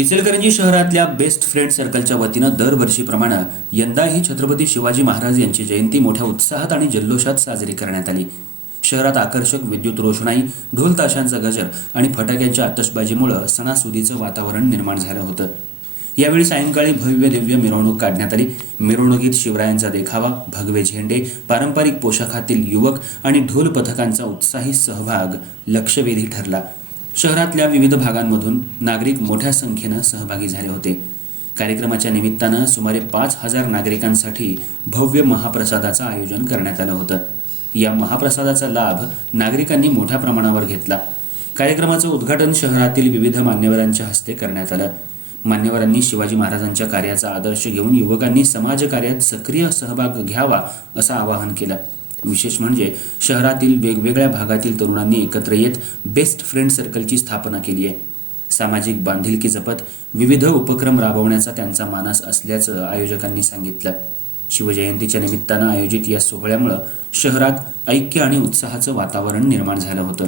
इचलकरंजी शहरातल्या best friend सर्कलच्या वतीनं दरवर्षीप्रमाणे यंदाही छत्रपती शिवाजी महाराज यांची जयंती मोठ्या उत्साहात आणि जल्लोषात साजरी करण्यात आली. शहरात आकर्षक विद्युत रोषणाई ढोल ताशांचा गजर आणि फटाक्यांच्या आतषबाजीमुळं सणासुदीचं वातावरण निर्माण झालं होतं. यावेळी सायंकाळी भव्य दिव्य मिरवणूक काढण्यात आली. मिरवणुकीत शिवरायांचा देखावा भगवे झेंडे पारंपरिक पोशाखातील युवक आणि ढोल पथकांचा उत्साही सहभाग लक्षवेधी ठरला. शहरातल्या विविध भागांमधून नागरिक मोठ्या संख्येनं सहभागी झाले होते. कार्यक्रमाच्या निमित्तानं सुमारे पाच हजार नागरिकांसाठी भव्य महाप्रसादाचं आयोजन करण्यात आलं होतं. या महाप्रसादाचा लाभ नागरिकांनी मोठ्या प्रमाणावर घेतला. कार्यक्रमाचं उद्घाटन शहरातील विविध मान्यवरांच्या हस्ते करण्यात आलं. मान्यवरांनी शिवाजी महाराजांच्या कार्याचा आदर्श घेऊन युवकांनी समाजकार्यात सक्रिय सहभाग घ्यावा असं आवाहन केलं. विशेष म्हणजे शहरातील वेगवेगळ्या भागातील तरुणांनी एकत्र येत बेस्ट फ्रेंड सर्कलची स्थापना केली आहे. सामाजिक बांधिलकी जपत विविध उपक्रम राबवण्याचा त्यांचा मानस असल्याचं आयोजकांनी सांगितलं. शिवजयंतीच्या निमित्तानं आयोजित या सोहळ्यामुळं शहरात ऐक्य आणि उत्साहाचं वातावरण निर्माण झालं होतं.